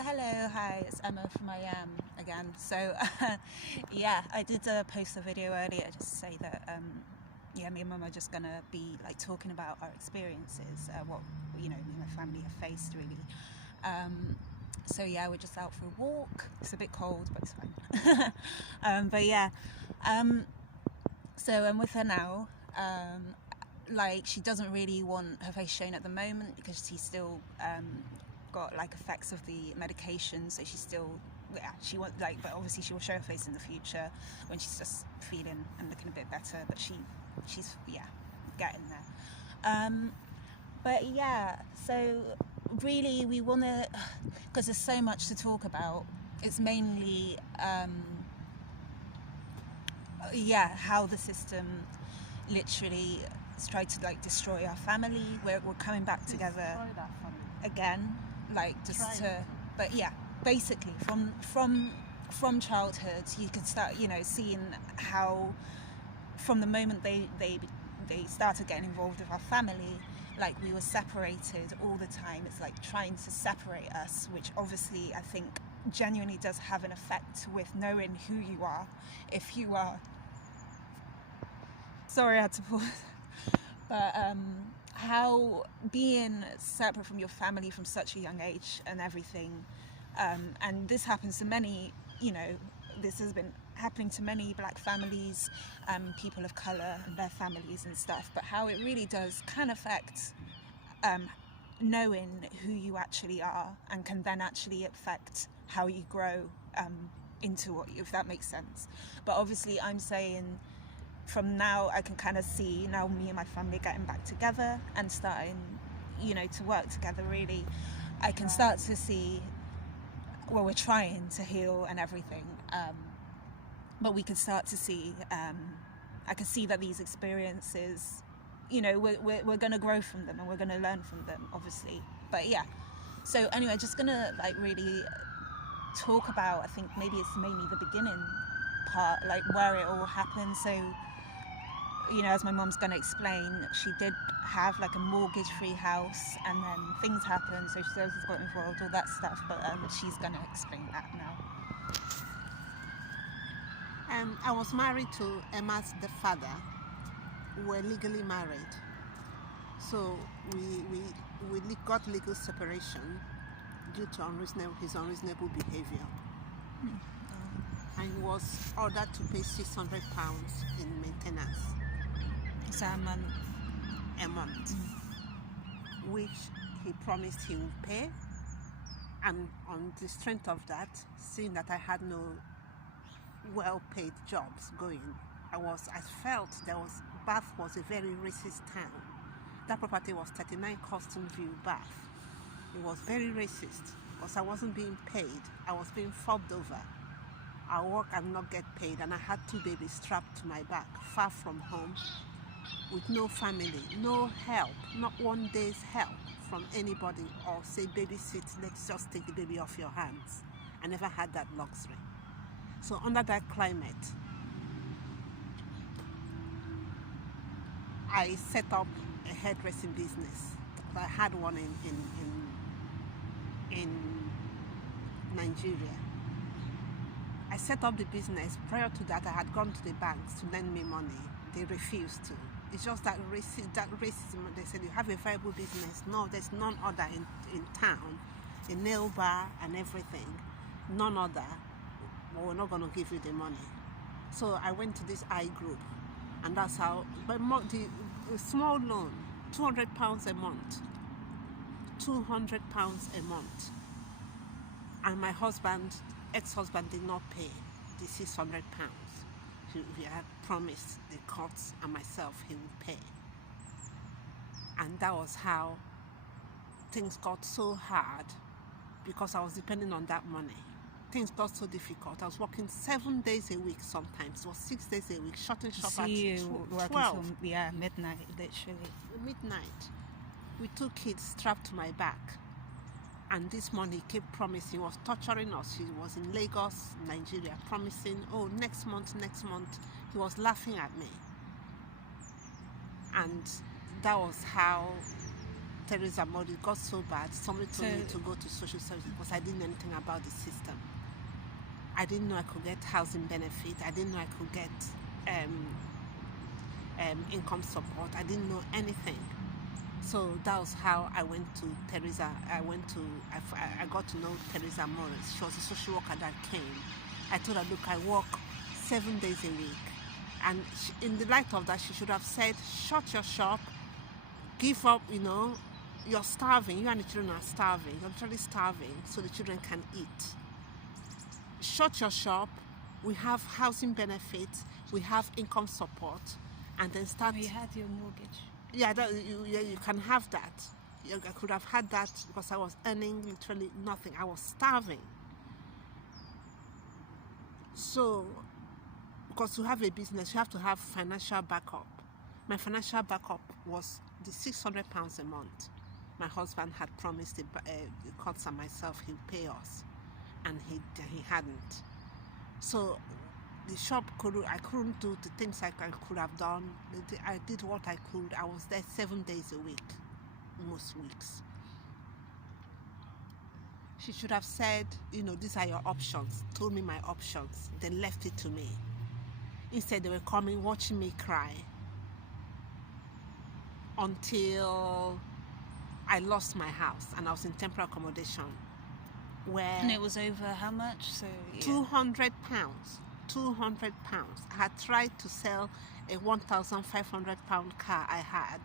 Hello, hi, it's Emma from I Am again. So, yeah, I did post a video earlier just to say that, me and Mum are just gonna be like talking about our experiences, what me and my family have faced really. So yeah, we're just out for a walk. It's a bit cold, but it's fine. But yeah, so I'm with her now. Like, she doesn't really want her face shown at the moment because she's still got like effects of the medication, so she's still, she wants, like, but obviously she will show her face in the future when she's just feeling and looking a bit better, but she's getting there. But yeah, so really we want to, because there's so much to talk about, it's mainly how the system literally tried to like destroy our family. We're coming back together again, like just to, but yeah, basically from childhood you can start seeing how from the moment they started getting involved with our family, like we were separated all the time. It's like trying to separate us, which obviously I think genuinely does have an effect with knowing who you are. If you are, sorry I had to pause, but how being separate from your family from such a young age and everything, and this happens to many, this has been happening to many black families, people of colour and their families and stuff, but how it really does can affect knowing who you actually are, and can then actually affect how you grow into what you, if that makes sense. But obviously I'm saying from now I can kind of see now me and my family getting back together and starting to work together really. I can start to see, well, we're trying to heal and everything, but we can start to see, I can see that these experiences, we're going to grow from them and we're going to learn from them, obviously. But yeah, so anyway, just going to like really talk about, I think maybe it's mainly the beginning part, like where it all happened. So, as my mom's going to explain, she did have like a mortgage-free house, and then things happened, so services got involved, all that stuff, but she's going to explain that now. I was married to Emma's the father. We're legally married, so we got legal separation due to his unreasonable behavior. And he was ordered to pay £600 in maintenance. So a month. Which he promised he would pay. And on the strength of that, seeing that I had no well-paid jobs going, I felt Bath was a very racist town. That property was 39 Custom View, Bath. It was very racist because I wasn't being paid. I was being fobbed over. I work and not get paid, and I had 2 babies strapped to my back, far from home, with no family, no help, not one day's help from anybody, or say babysit, let's just take the baby off your hands. I never had that luxury. So under that climate, I set up a hairdressing business. I had one in Nigeria. I set up the business. Prior to that, I had gone to the banks to lend me money. They refused to. It's just that racism. They said, you have a viable business. No, there's none other in town, a nail bar and everything. None other. Well, we're not going to give you the money. So I went to this I group, and that's how. But the small loan, £200 a month. £200 a month. And my ex-husband did not pay the £600. He had promised the courts and myself he would pay. And that was how things got so hard, because I was depending on that money. Things got so difficult. I was working 7 days a week sometimes. It was 6 days a week, shutting shop at 12. Midnight, literally. Midnight. With 2 kids strapped to my back. And this money he kept promising. He was torturing us. He was in Lagos, Nigeria, promising, oh, next month. He was laughing at me. And that was how Teresa Mori, it got so bad. Somebody told me to go to social services because I didn't know anything about the system. I didn't know I could get housing benefit. I didn't know I could get income support. I didn't know anything. So that was how I went to Teresa. I got to know Teresa Morris. She was a social worker that came. I told her, look, I work 7 days a week. And in the light of that, she should have said, shut your shop, give up, you're starving. You and the children are starving. You're literally starving, so the children can eat. Shut your shop. We have housing benefits. We have income support. And then start. You had your mortgage. Yeah, you can have that. I could have had that because I was earning literally nothing. I was starving. So, because to have a business, you have to have financial backup. My financial backup was the £600 a month. My husband had promised the Courts and myself he'd pay us, and he hadn't. So the shop I couldn't do the things I could have done. I did what I could. I was there 7 days a week, most weeks. She should have said, these are your options, told me my options, then left it to me. Instead, they were coming, watching me cry until I lost my house and I was in temporary accommodation. And it was over how much? So yeah. £200. £200. I had tried to sell a £1,500 car I had,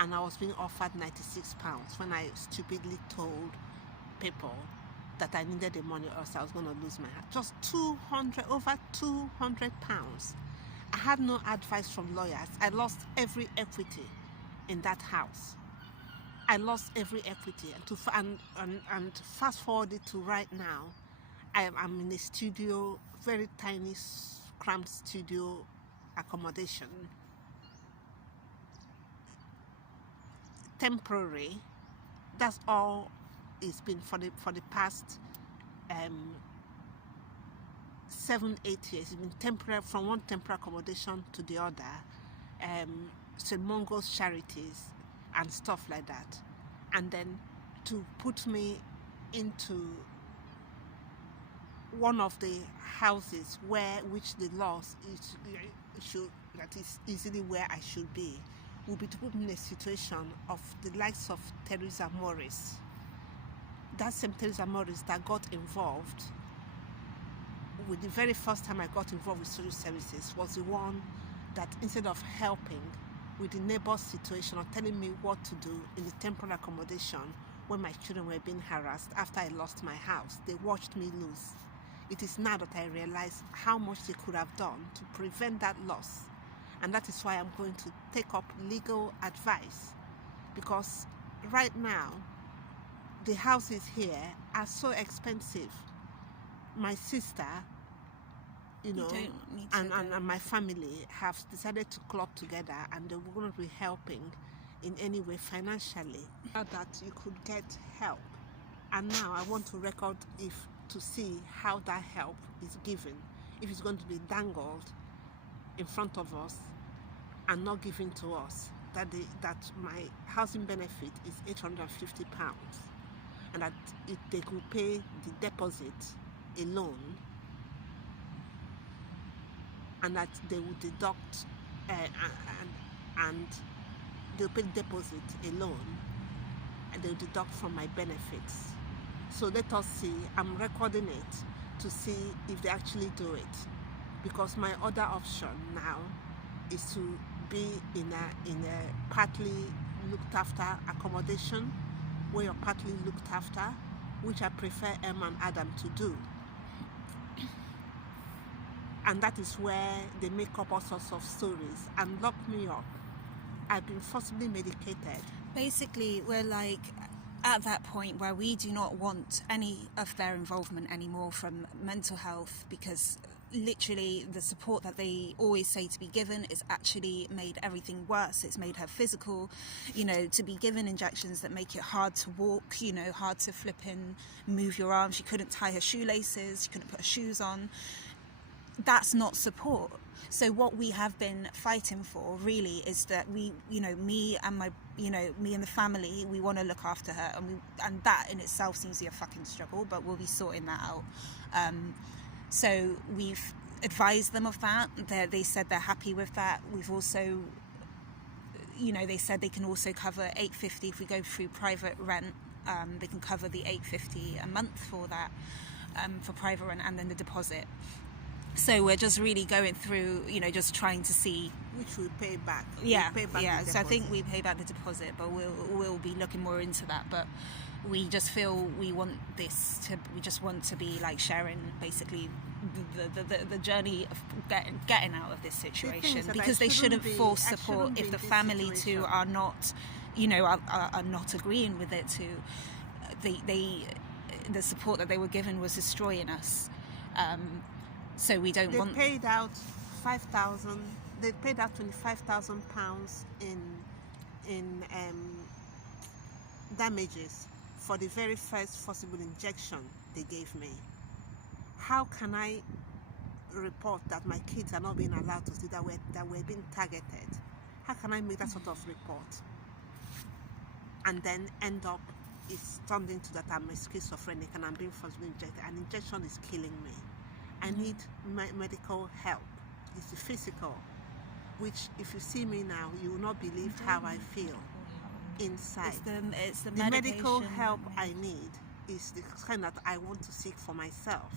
and I was being offered £96 when I stupidly told people that I needed the money or else I was going to lose my house. Just over £200. I had no advice from lawyers. I lost every equity in that house. I lost every equity, and fast forward it to right now. I'm in a studio, very tiny, cramped studio accommodation. Temporary. That's all it's been for the past 7-8 years. It's been temporary, from one temporary accommodation to the other. St. Mungo's Charities and stuff like that, and then to put me into one of the houses which the laws that is easily where I should be, would be to put me in a situation of the likes of Teresa Morris. That same Teresa Morris that got involved with the very first time I got involved with social services was the one that, instead of helping with the neighbor's situation or telling me what to do in the temporary accommodation when my children were being harassed after I lost my house, they watched me lose. It is now that I realize how much they could have done to prevent that loss. And that is why I'm going to take up legal advice, because right now the houses here are so expensive. My sister, and my family have decided to club together, and they're going to be helping in any way financially, so that you could get help. And now I want to record to see how that help is given. If it's going to be dangled in front of us and not given to us, that my housing benefit is £850, and that they could pay the deposit alone, and that they will deduct and they'll pay the deposit alone, and they'll deduct from my benefits. So let us see. I'm recording it to see if they actually do it, because my other option now is to be in a partly looked after accommodation, where you're partly looked after, which I prefer Emma and Adam to do. And that is where they make up all sorts of stories and lock me up. I've been forcibly medicated. Basically, we're like at that point where we do not want any of their involvement anymore from mental health, because literally the support that they always say to be given is actually made everything worse. It's made her physical, to be given injections that make it hard to walk, hard to flip and move your arms. She couldn't tie her shoelaces, she couldn't put her shoes on. That's not support. So what we have been fighting for really is that me and the family, we want to look after her, and that in itself seems to be a fucking struggle, but we'll be sorting that out. So we've advised them of that. They said they're happy with that. We've also, they said they can also cover $850 if we go through private rent. They can cover the $850 a month for that, for private rent, and then the deposit. So we're just really going through, just trying to see which we pay back. Yeah, We pay back yeah. the So I think deposit. we pay back the deposit, but we'll be looking more into that. But we just feel we just want to be like sharing basically the journey of getting out of this situation, that because I they shouldn't shouldn't be- force I support shouldn't be if in the this family too situation. are not, are not agreeing with it. The support that they were given was destroying us. So we don't They want. paid out 5,000. They paid out £25,000 in damages for the very first forcible injection they gave me. How can I report that my kids are not being allowed to see that we're being targeted? How can I make that sort of report and then end up it's turned into that I'm a schizophrenic and I'm being forcibly injected? An injection is killing me. I need medical help. It's the physical, which if you see me now, you will not believe how I feel inside. It's the The medical medication. help I need is the kind that I want to seek for myself.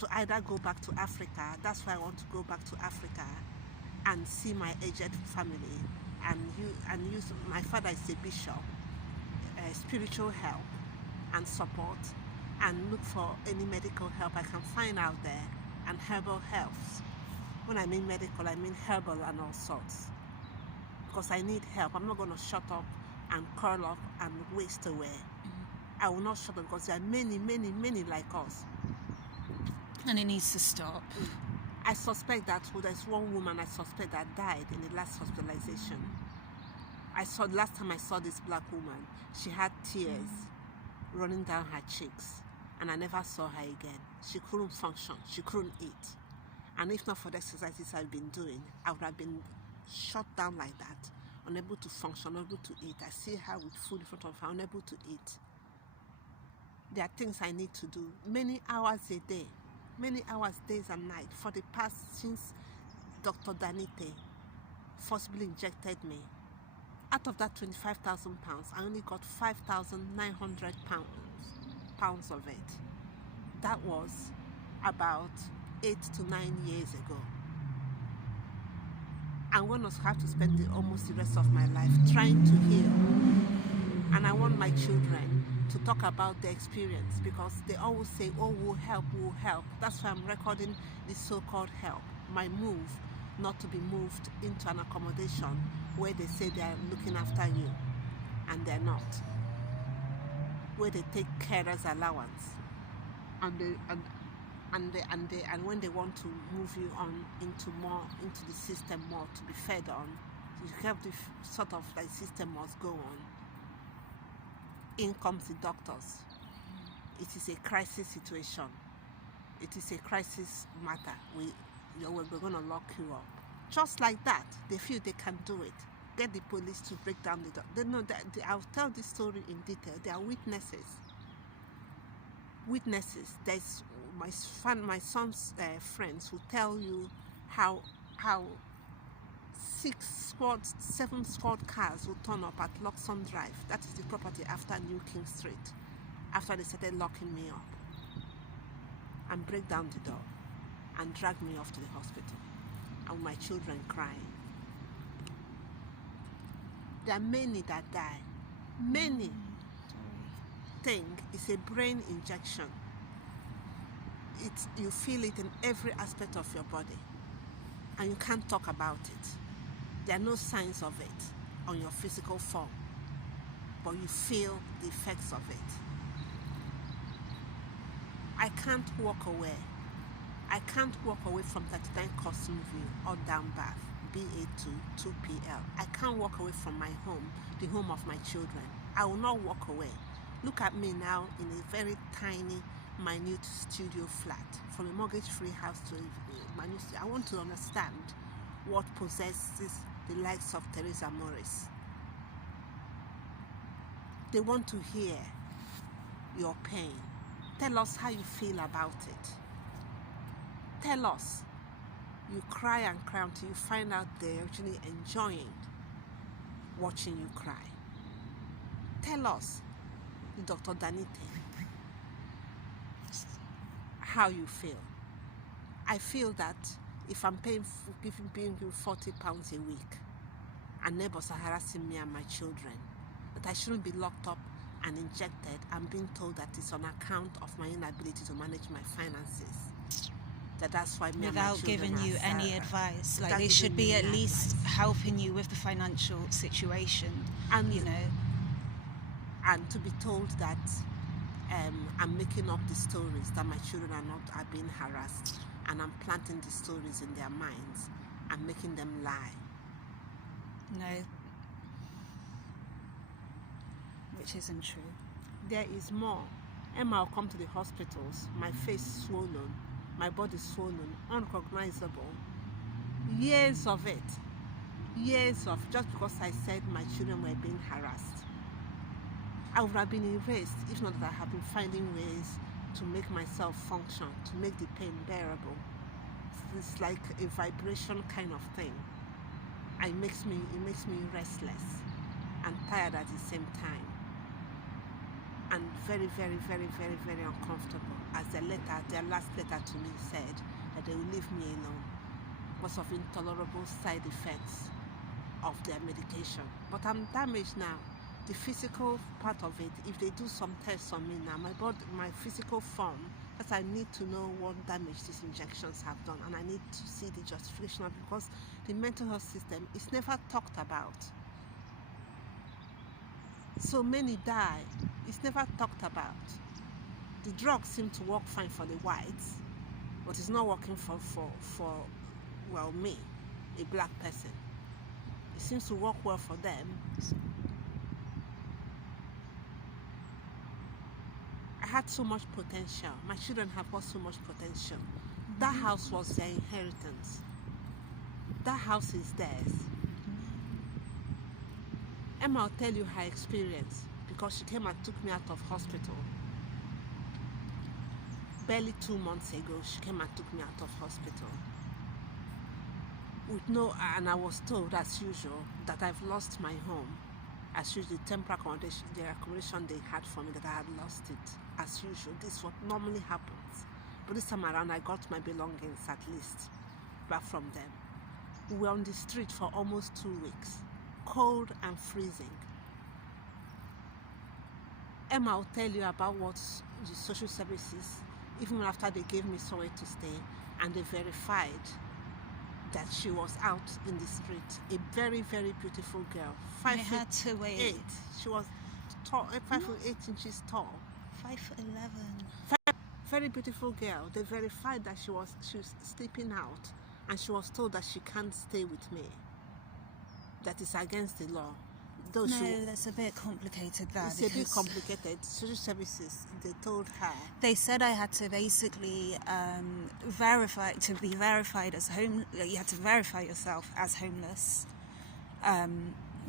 To either go back to Africa, that's why I want to go back to Africa and see my aged family and use my father is a bishop, spiritual help and support, and look for any medical help I can find out there, and herbal health. When I mean medical, I mean herbal and all sorts, because I need help. I'm not going to shut up and curl up and waste away. I will not shut up, because there are many like us. And it needs to stop. I suspect that there's one woman I suspect that died in the last hospitalization. Last time I saw this black woman, she had tears running down her cheeks, and I never saw her again. She couldn't function, she couldn't eat. And if not for the exercises I've been doing, I would have been shut down like that, unable to function, unable to eat. I see her with food in front of her, unable to eat. There are things I need to do, many hours a day, many hours, days and nights, for the past, since Dr. Danite forcibly injected me. Out of that £25,000, I only got £5,900 of it. That was about 8 to 9 years ago. I'm going to have to spend almost the rest of my life trying to heal. And I want my children to talk about their experience, because they always say, oh, we'll help, we'll help. That's why I'm recording this so-called help. My move, not to be moved into an accommodation where they say they are looking after you and they're not, where they take carers allowance, and when they want to move you on into the system more, to be fed on, you have the sort of like system must go on. In comes the doctors. It is a crisis situation. It is a crisis matter. We're going to lock you up. Just like that, they feel they can do it. Get the police to break down the door. They know that. I'll tell this story in detail. There are witnesses. There's my son's friends who tell you how 7 squad cars will turn up at Luxon Drive. That is the property after New King Street. After they started locking me up, and break down the door and drag me off to the hospital, and my children crying. There are many that die. Many think it's a brain injection. You feel it in every aspect of your body, and you can't talk about it. There are no signs of it on your physical form, but you feel the effects of it. I can't walk away. I can't walk away from 39 Custom View or down Bath, BA2 2PL. I can't walk away from my home, the home of my children. I will not walk away. Look at me now in a very tiny my new studio flat, from a mortgage-free house to my new studio. I want to understand what possesses the likes of Teresa Morris. They want to hear your pain. Tell us how you feel about it. Tell us. You cry and cry until you find out they're actually enjoying watching you cry. Tell us, Dr. Danite, how you feel. I feel that if I'm paying you £40 a week and neighbors are harassing me and my children, that I shouldn't be locked up and injected and being told that it's on account of my inability to manage my finances. That's why without giving you any advice, like they should be at least helping you with the financial situation, and you know. And to be told that I'm making up the stories, that my children are being harassed, and I'm planting the stories in their minds and making them lie. No, which isn't true. There is more. Emma will come to the hospitals, my face swollen, my body swollen, unrecognizable. Years of it. Just because I said my children were being harassed. I would have been erased if not that I have been finding ways to make myself function, to make the pain bearable. It's like a vibration kind of thing. It makes me restless and tired at the same time. And very, very, very, very, very uncomfortable. As their last letter to me said that they will leave me alone because of intolerable side effects of their medication. But I'm damaged now. The physical part of it, if they do some tests on me now, my body, my physical form, because I need to know what damage these injections have done, and I need to see the justification of it, because the mental health system is never talked about. So many die. It's never talked about. The drugs seem to work fine for the whites, but it's not working for me, a black person. It seems to work well for them. I had so much potential. My children have got so much potential. That house was their inheritance. That house is theirs. Emma will tell you her experience, because she came and took me out of hospital. Barely 2 months ago, she came and took me out of hospital. And I was told, as usual, that I've lost my home. As usual, the temporary accommodation, the accommodation they had for me, that I had lost it. As usual, this is what normally happens. But this time around, I got my belongings at least back from them. We were on the street for almost 2 weeks. Cold and freezing. Emma will tell you about what the social services, even after they gave me somewhere to stay, and they verified that she was out in the street. A very, very beautiful girl. 5 I had to wait. 8. She was tall, 5 foot 8 inches tall. 5'11". Very beautiful girl. They verified that she was sleeping out, and she was told that she can't stay with me. That is against the law. That's a bit complicated. It's a bit complicated. Social services, they told her. They said I had to basically verify, to be verified as you had to verify yourself as homeless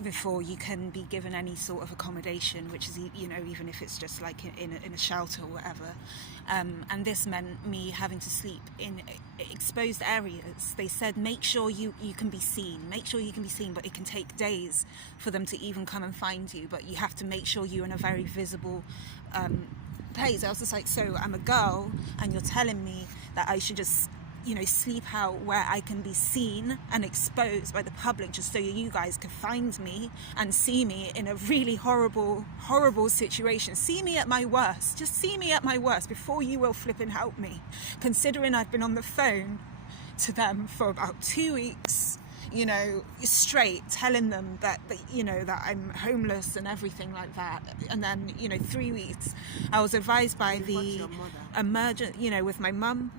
before you can be given any sort of accommodation, which is, even if it's just like in a shelter or whatever. And this meant me having to sleep in exposed areas. They said, make sure you can be seen. Make sure you can be seen, but it can take days for them to even come and find you. But you have to make sure you're in a very visible place. I was just like, so I'm a girl, and you're telling me that I should just sleep out where I can be seen and exposed by the public, just so you guys can find me and see me in a really horrible, horrible situation. See me at my worst. Just see me at my worst before you will flip and help me. Considering I've been on the phone to them for about 2 weeks, straight, telling them that that I'm homeless and everything like that. And then, 3 weeks, I was advised by the emergent, with my mum.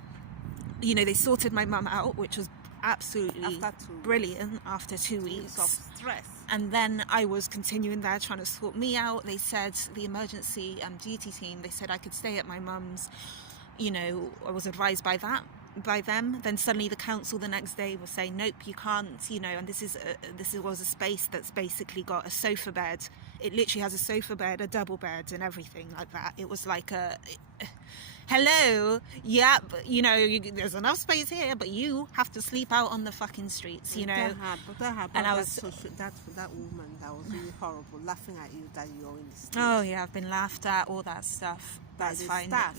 They sorted my mum out, which was absolutely brilliant after 2 weeks. Of stress. And then I was continuing there trying to sort me out. They said, the emergency duty team, they said I could stay at my mum's. You know, I was advised by them. Then suddenly the council the next day was saying, nope, you can't, you know, and this was a space that's basically got a sofa bed. It literally has a sofa bed, a double bed and everything like that. It was like hello, yeah, but, you know, there's enough space here, but you have to sleep out on the fucking streets, you know. And I was that woman that was really horrible, laughing at you that you're in the street. Oh yeah, I've been laughed at, all that stuff. That's fine. Staff.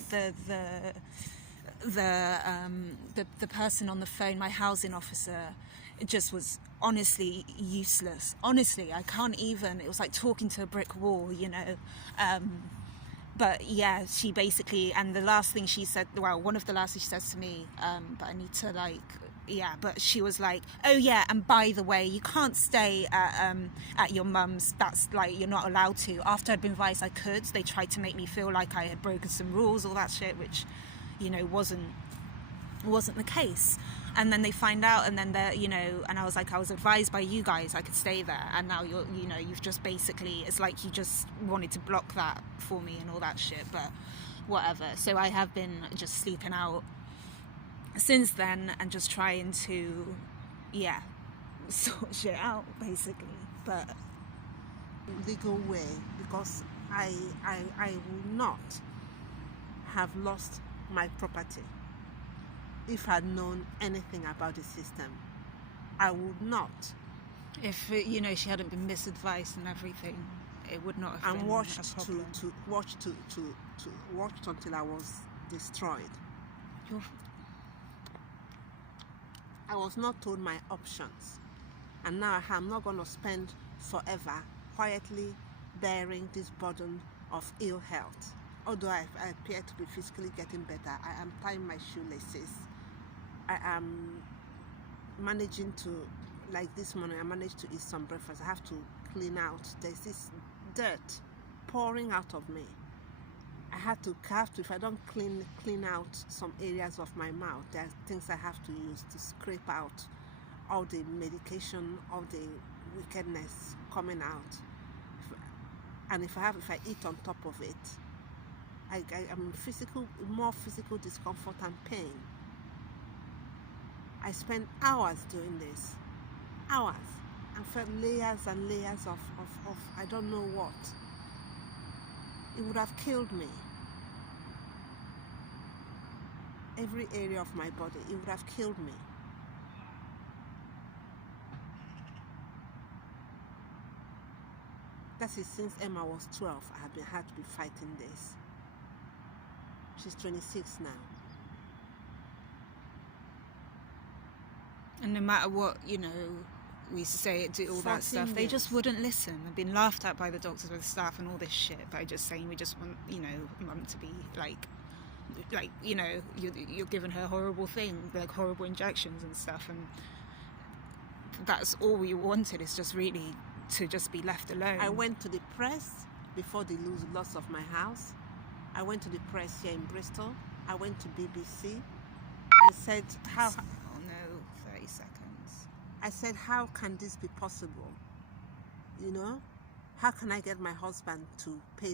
The person on the phone, my housing officer, it just was honestly useless. Honestly, I can't even. It was like talking to a brick wall, you know. But yeah, she basically, and the last thing she said, well, one of the last things she says to me, but I need to like, yeah, but she was like, oh yeah, and by the way, you can't stay at your mum's, that's like, you're not allowed to. After I'd been advised I could, they tried to make me feel like I had broken some rules, all that shit, which, you know, wasn't the case. And then they find out, and then they're, you know, and I was like, I was advised by you guys I could stay there, and now you're, you know, you've just basically, it's like you just wanted to block that for me and all that shit, but whatever. So I have been just sleeping out since then and just trying to, yeah, sort shit out basically. But legal way, because I will not have lost my property if I'd known anything about the system. I would not. If you know, she hadn't been misadvised and everything, it would not have and been watched a problem. watched until I was destroyed. I was not told my options, and now I'm not going to spend forever quietly bearing this burden of ill health. Although I appear to be physically getting better, I am tying my shoelaces. I am managing to, like this morning, I managed to eat some breakfast. I have to clean out. There's this dirt pouring out of me. I have to, if I don't clean out some areas of my mouth, there are things I have to use to scrape out all the medication, all the wickedness coming out. And if I eat on top of it, I am more physical discomfort and pain. I spent hours doing this, hours, and felt layers and layers of I don't know what. It would have killed me. Every area of my body, it would have killed me. That is since Emma was 12, I had to be fighting this. She's 26 now. And no matter what, you know, we used to say, do all that stuff, they just wouldn't listen. They've been laughed at by the doctors, by the staff and all this shit by just saying we just want, you know, mum to be like, you know, you're giving her horrible thing, like horrible injections and stuff, and that's all we wanted, is just really to just be left alone. I went to the press before the loss of my house. I went to the press here in Bristol. I went to BBC. I said, how... Oh no, 30 seconds. I said, how can this be possible? You know? How can I get my husband to pay